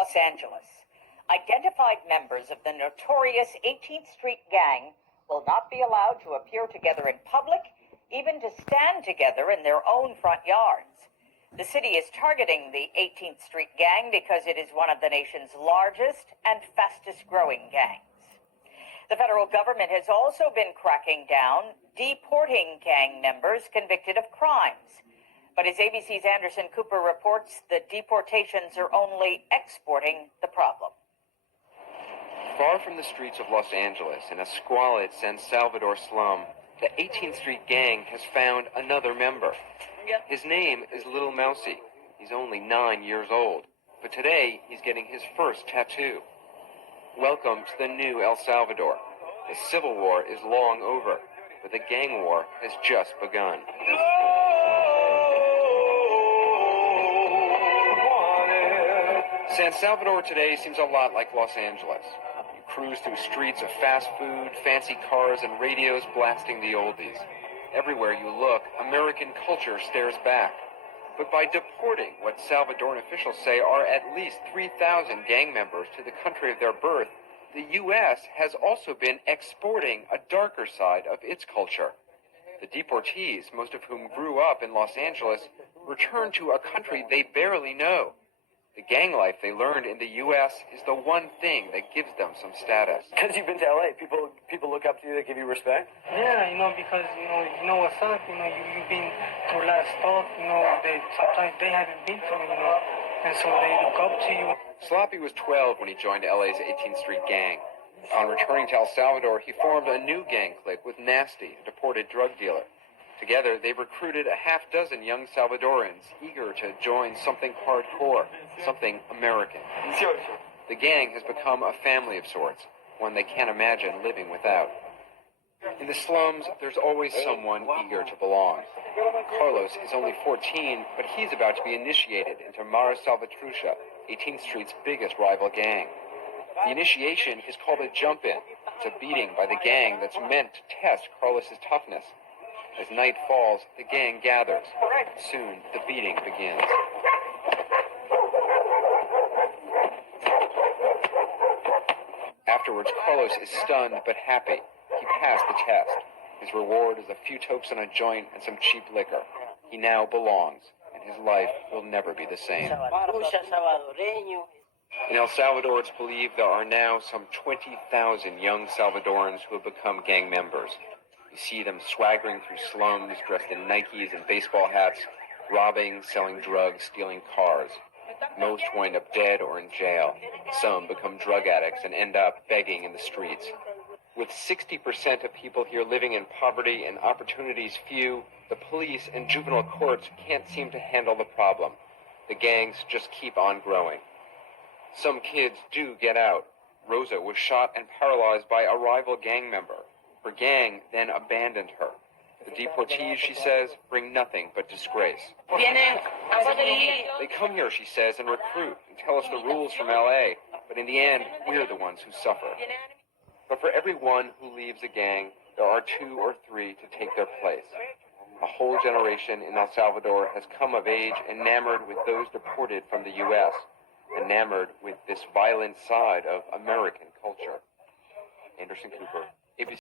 Los Angeles. Identified members of the notorious 18th Street Gang will not be allowed to appear together in public, even to stand together in their own front yards. The city is targeting the 18th Street Gang because it is one of the nation's largest and fastest growing gangs. The federal government has also been cracking down, deporting gang members convicted of crimes. But as ABC's Anderson Cooper reports, the deportations are only exporting the problem. Far from the streets of Los Angeles, in a squalid San Salvador slum, the 18th Street Gang has found another member. His name is Little Mousy. He's only 9 years old, but today he's getting his first tattoo. Welcome to the new El Salvador. The civil war is long over, but the gang war has just begun. San Salvador today seems a lot like Los Angeles. You cruise through streets of fast food, fancy cars, and radios blasting the oldies. Everywhere you look, American culture stares back. But by deporting what Salvadoran officials say are at least 3,000 gang members to the country of their birth, the U.S. has also been exporting a darker side of its culture. The deportees, most of whom grew up in Los Angeles, return to a country they barely know. The gang life they learned in the U.S. is the one thing that gives them some status. Because you've been to L.A., people look up to you, they give you respect? Yeah, because, you know what's up, you've been through a lot of stuff, sometimes they haven't been through, and so they look up to you. Sloppy was 12 when he joined LA's 18th Street Gang. On returning to El Salvador, he formed a new gang clique with Nasty, a deported drug dealer. Together, they've recruited a half-dozen young Salvadorans eager to join something hardcore, something American. The gang has become a family of sorts, one they can't imagine living without. In the slums, there's always someone eager to belong. Carlos is only 14, but he's about to be initiated into Mara Salvatrucha, 18th Street's biggest rival gang. The initiation is called a jump-in. It's a beating by the gang that's meant to test Carlos's toughness. As night falls, the gang gathers. Soon, the beating begins. Afterwards, Carlos is stunned but happy. He passed the test. His reward is a few tokes on a joint and some cheap liquor. He now belongs, and his life will never be the same. In El Salvador, it's believed there are now some 20,000 young Salvadorans who have become gang members. You see them swaggering through slums, dressed in Nikes and baseball hats, robbing, selling drugs, stealing cars. Most wind up dead or in jail. Some become drug addicts and end up begging in the streets. With 60% of people here living in poverty and opportunities few, the police and juvenile courts can't seem to handle the problem. The gangs just keep on growing. Some kids do get out. Rosa was shot and paralyzed by a rival gang member. Her gang then abandoned her. The deportees, she says, bring nothing but disgrace. They come here, she says, and recruit and tell us the rules from L.A., but in the end, we're the ones who suffer. But for every one who leaves a gang, there are 2 or 3 to take their place. A whole generation in El Salvador has come of age enamored with those deported from the U.S., enamored with this violent side of American culture. Anderson Cooper,